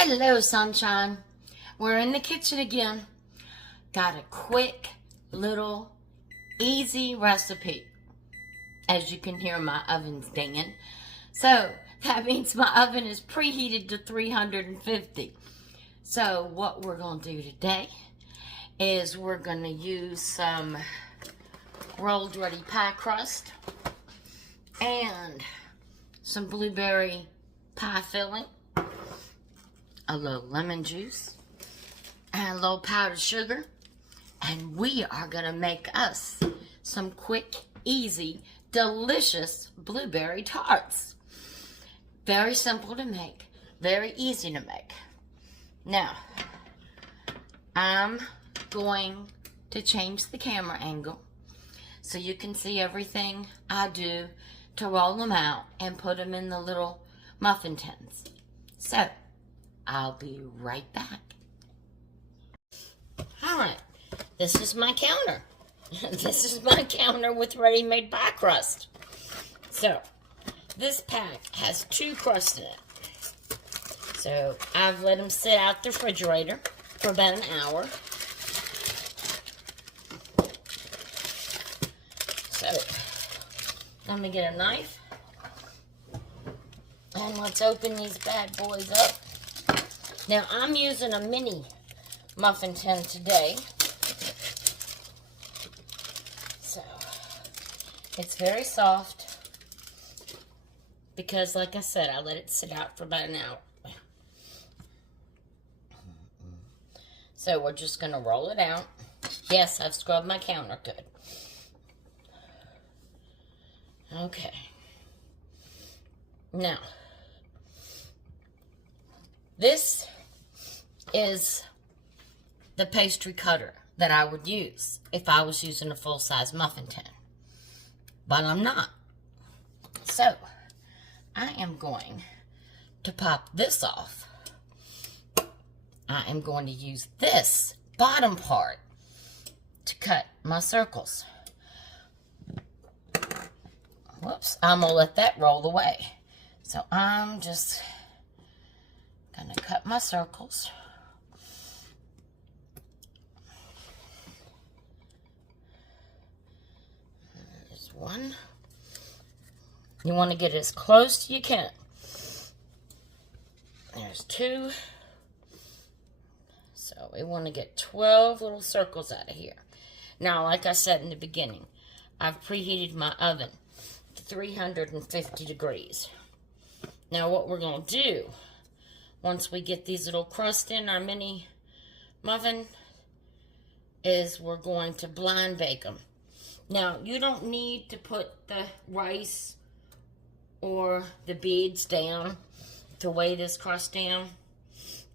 Hello, sunshine. We're in the kitchen again. Got a quick, little, easy recipe. As you can hear, my oven's dinging. So, that means my oven is preheated to 350. So, what we're going to do today is we're going to use some rolled ready pie crust and some blueberry pie filling, a little lemon juice, and a little powdered sugar. And we are going to make us some quick, easy, delicious blueberry tarts. Very simple to make, very easy to make. Now, I'm going to change the camera angle so you can see everything I do to roll them out and put them in the little muffin tins. So, I'll be right back. Alright, this is my counter. This is my counter with ready-made pie crust. So, this pack has 2 crusts in it. So, I've let them sit out the refrigerator for about an hour. So, let me get a knife. And let's open these bad boys up. Now, I'm using a mini muffin tin today. So, it's very soft because, like I said, I let it sit out for about an hour. So, we're just going to roll it out. Yes, I've scrubbed my counter good. Okay. Now, this is the pastry cutter that I would use if I was using a full-size muffin tin. But I'm not. So, I am going to pop this off. I am going to use this bottom part to cut my circles. Whoops, I'm going to let that roll away. So, I'm just going to cut my circles. There's one. You want to get as close as you can. There's 2. So we want to get 12 little circles out of here. Now, like I said in the beginning, I've preheated my oven to 350 degrees. Now, what we're going to do, once we get these little crusts in our mini muffin, is we're going to blind bake them. Now, you don't need to put the rice or the beads down to weigh this crust down.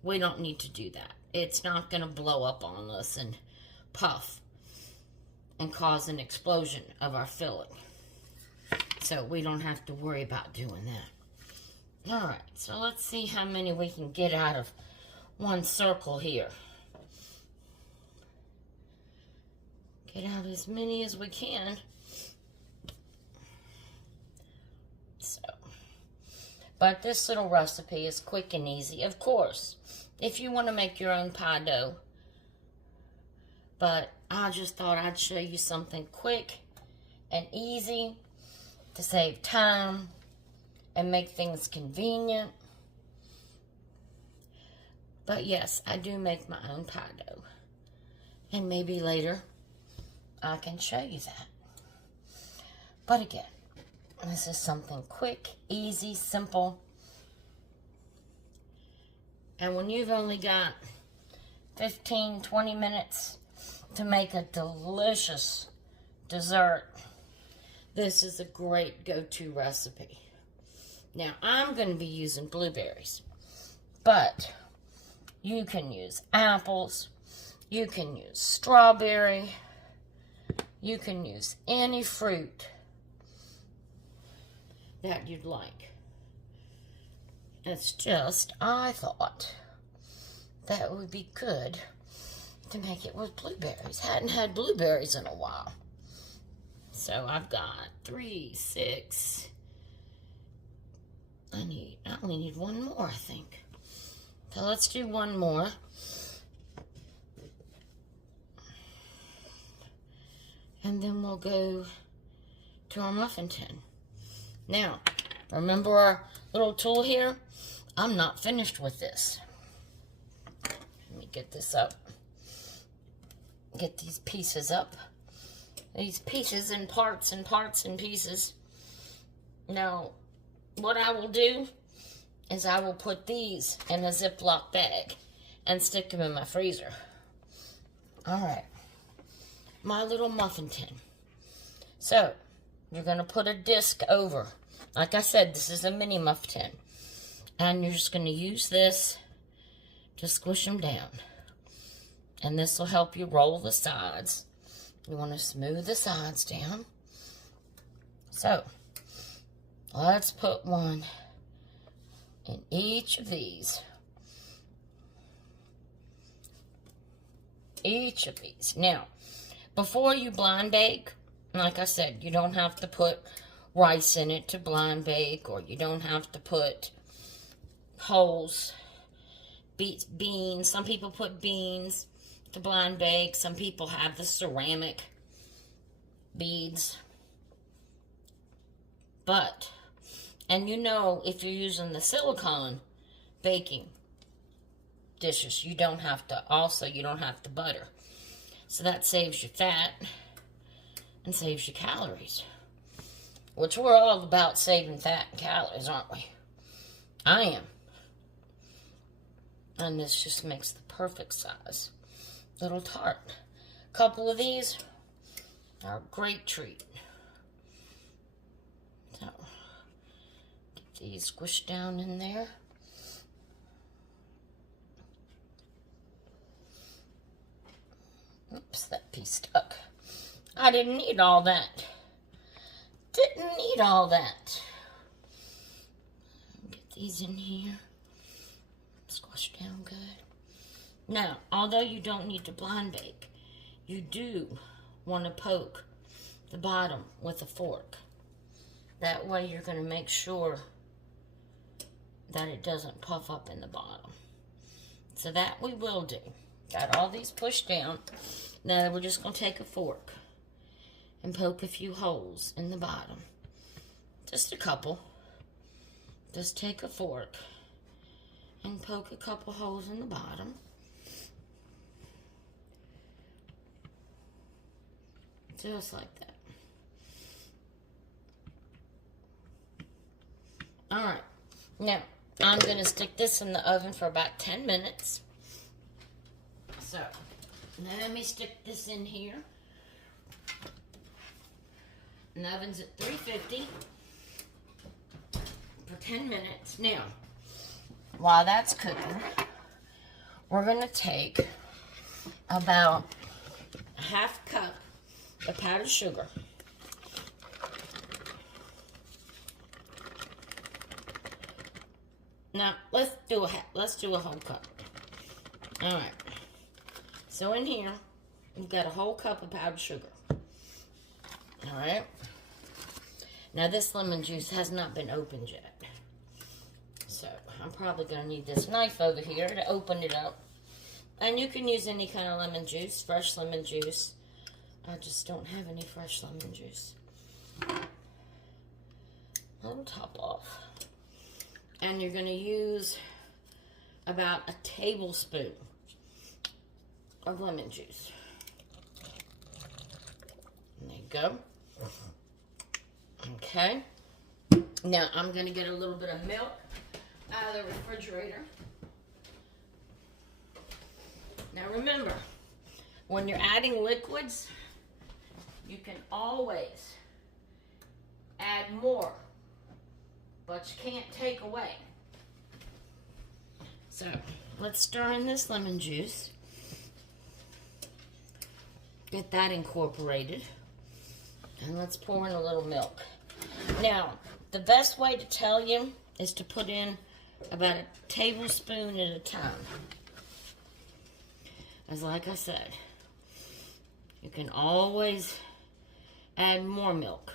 We don't need to do that. It's not going to blow up on us and puff and cause an explosion of our filling. So we don't have to worry about doing that. Alright, so let's see how many we can get out of one circle here. Get out as many as we can. So, but this little recipe is quick and easy. Of course, if you want to make your own pie dough. But I just thought I'd show you something quick and easy to save time and make things convenient. But yes, I do make my own pie dough. And maybe later I can show you that. But again, this is something quick, easy, simple. And when you've only got 15, 20 minutes to make a delicious dessert, this is a great go-to recipe. Now, I'm going to be using blueberries, but you can use apples, you can use strawberry, you can use any fruit that you'd like. It's just, I thought that would be good to make it with blueberries. Hadn't had blueberries in a while. So I've got 3, 6. I only need one more, I think. So let's do one more. And then we'll go to our muffin tin. Now, remember our little tool here? I'm not finished with this. Let me get this up. Get these pieces up. These pieces in parts and parts and pieces. Now, what I will do is I will put these in a Ziploc bag and stick them in my freezer. Alright. My little muffin tin. So, you're going to put a disc over. Like I said, this is a mini muffin tin. And you're just going to use this to squish them down. And this will help you roll the sides. You want to smooth the sides down. So, let's put one in each of these. Each of these. Now, before you blind bake, like I said, you don't have to put rice in it to blind bake, or you don't have to put holes, beans. Some people put beans to blind bake. Some people have the ceramic beads. But, and you know, if you're using the silicone baking dishes, you don't have to butter. So that saves you fat and saves you calories. Which we're all about saving fat and calories, aren't we? I am. And this just makes the perfect size little tart. A couple of these are a great treat. So, get these squished down in there. Oops, that piece stuck. I didn't need all that. Didn't need all that. Get these in here. Squash down good. Now, although you don't need to blind bake, you do want to poke the bottom with a fork. That way you're going to make sure that it doesn't puff up in the bottom. So that we will do. Got all these pushed down. Now we're just going to take a fork and poke a few holes in the bottom. Just a couple. Just take a fork and poke a couple holes in the bottom. Just like that. Alright. Now, I'm going to stick this in the oven for about 10 minutes. So, now let me stick this in here. And the oven's at 350 for 10 minutes. Now, while that's cooking, we're going to take about a half cup of powdered sugar. Now, let's do a whole cup. All right. So in here, we've got a whole cup of powdered sugar. All right. Now this lemon juice has not been opened yet. So I'm probably going to need this knife over here to open it up. And you can use any kind of lemon juice, fresh lemon juice. I just don't have any fresh lemon juice. Little top off. And you're going to use about a tablespoon of lemon juice. There you go. Okay. Now I'm going to get a little bit of milk out of the refrigerator. Now remember, when you're adding liquids, you can always add more, but you can't take away. So let's stir in this lemon juice. Get that incorporated. And let's pour in a little milk. Now, the best way to tell you is to put in about a tablespoon at a time. As like I said, you can always add more milk,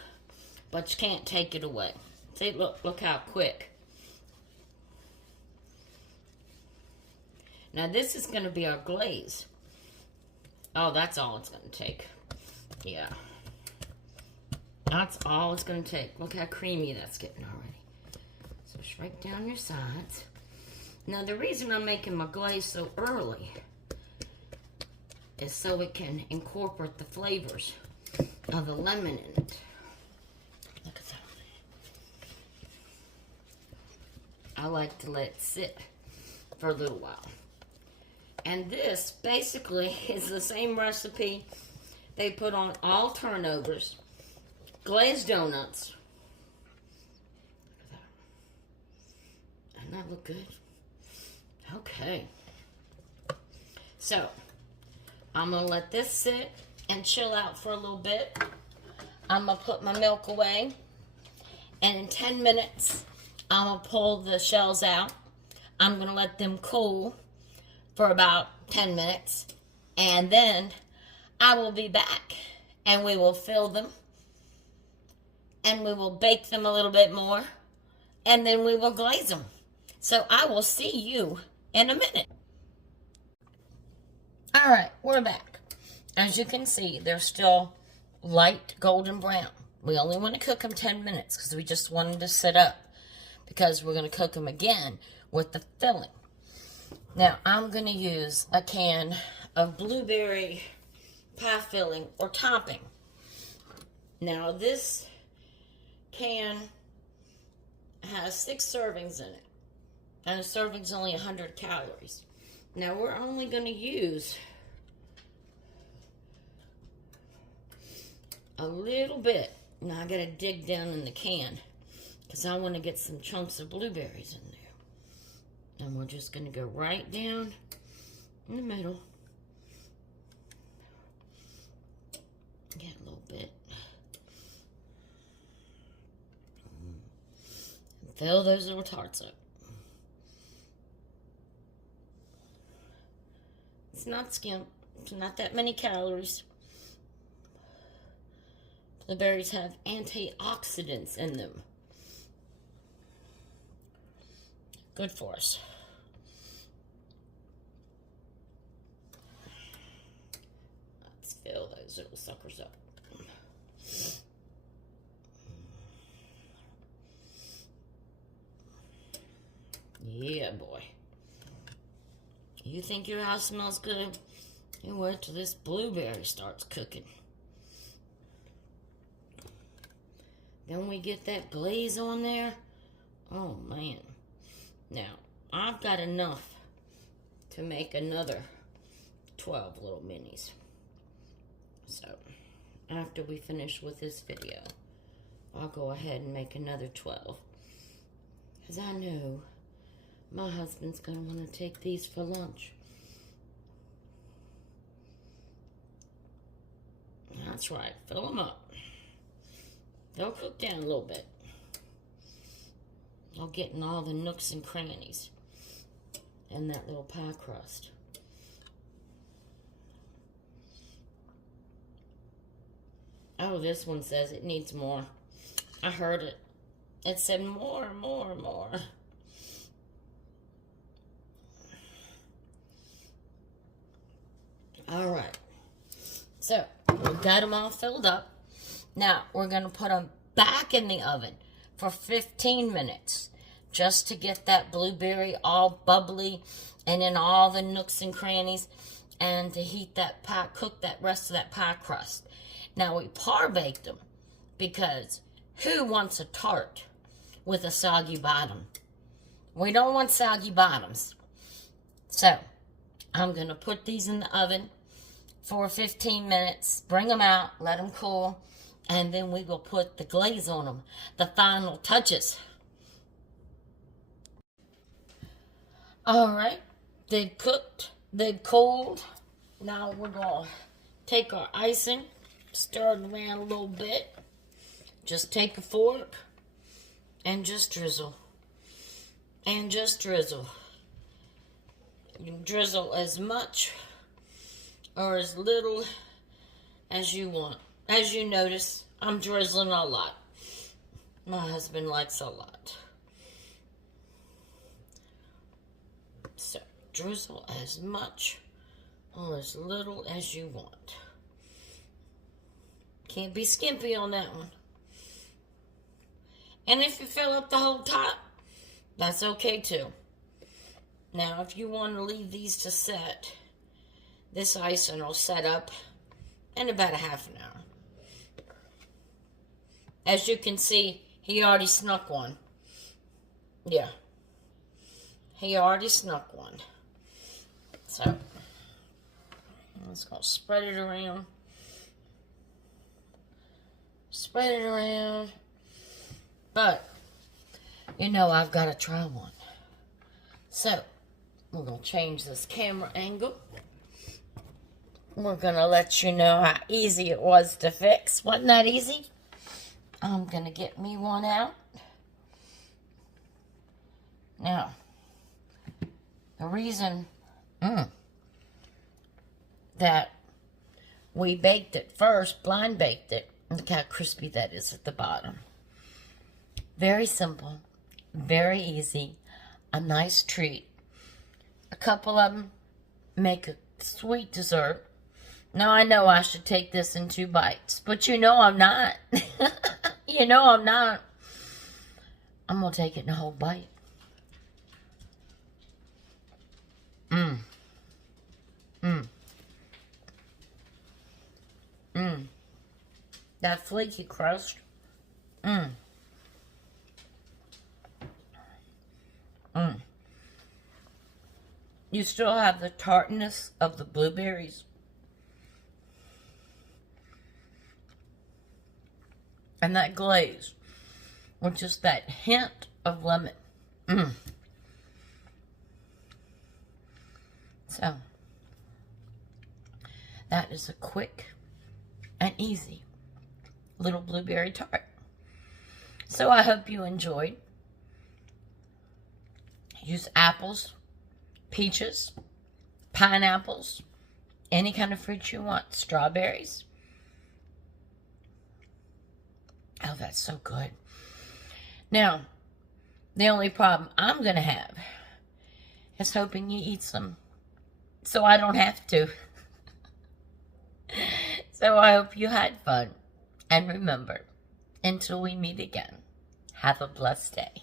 but you can't take it away. See, look how quick. Now this is going to be our glaze. Oh, that's all it's going to take. Yeah. That's all it's going to take. Look how creamy that's getting already. So straight down your sides. Now the reason I'm making my glaze so early is so it can incorporate the flavors of the lemon in it. Look at that. I like to let it sit for a little while. And this basically is the same recipe they put on all turnovers, glazed donuts. Look at that. Doesn't that look good? Okay. So, I'm going to let this sit and chill out for a little bit. I'm going to put my milk away. And in 10 minutes, I'm going to pull the shells out. I'm going to let them cool for about 10 minutes. And then I will be back. And we will fill them. And we will bake them a little bit more. And then we will glaze them. So I will see you in a minute. All right, we're back. As you can see, they're still light golden brown. We only want to cook them 10 minutes because we just want them to sit up, because we're going to cook them again with the filling. Now, I'm going to use a can of blueberry pie filling or topping. Now, this can has 6 servings in it, and a serving's only 100 calories. Now, we're only going to use a little bit. Now, I got to dig down in the can because I want to get some chunks of blueberries in there. And we're just going to go right down in the middle. Get a little bit. And fill those little tarts up. It's not skimp. It's not that many calories. The berries have antioxidants in them. Good for us. Let's fill those little suckers up. Yeah, boy. You think your house smells good? You wait till this blueberry starts cooking. Then we get that glaze on there. Oh, man. Now, I've got enough to make another 12 little minis. So, after we finish with this video, I'll go ahead and make another 12. Because I know my husband's going to want to take these for lunch. That's right. Fill them up. They'll cook down a little bit. I'll get in all the nooks and crannies and that little pie crust. Oh, this one says it needs more. I heard it. It said more, more, more. All right. So, we've got them all filled up. Now, we're going to put them back in the oven for 15 minutes just to get that blueberry all bubbly and in all the nooks and crannies, and to heat that pie, cook that rest of that pie crust. Now, we par baked them because who wants a tart with a soggy bottom? We don't want soggy bottoms. So, I'm going to put these in the oven for 15 minutes, bring them out, let them cool, and then we will put the glaze on them, the final touches. All right, they've cooked, they've cooled. Now we're going to take our icing, stir it around a little bit. Just take a fork and just drizzle. And just drizzle. You can drizzle as much or as little as you want. As you notice, I'm drizzling a lot. My husband likes a lot. So, drizzle as much or as little as you want. Can't be skimpy on that one. And if you fill up the whole top, that's okay too. Now, if you want to leave these to set, this icing will set up in about a half an hour. As you can see, he already snuck one. Yeah. He already snuck one. So, I'm just going to spread it around. Spread it around. But, you know I've got to try one. So, we're going to change this camera angle. We're going to let you know how easy it was to fix. Wasn't that easy? I'm going to get me one out. Now, the reason that we baked it first, blind baked it, look how crispy that is at the bottom. Very simple, very easy, a nice treat. A couple of them make a sweet dessert. Now, I know I should take this in 2 bites, but you know I'm not. You know I'm not. I'm going to take it in a whole bite. That flaky crust. You still have the tartness of the blueberries. And that glaze, with just that hint of lemon. So, that is a quick and easy little blueberry tart. So I hope you enjoyed. Use apples, peaches, pineapples, any kind of fruit you want, strawberries. Oh, that's so good. Now, the only problem I'm going to have is hoping you eat some so I don't have to. So I hope you had fun. And remember, until we meet again, have a blessed day.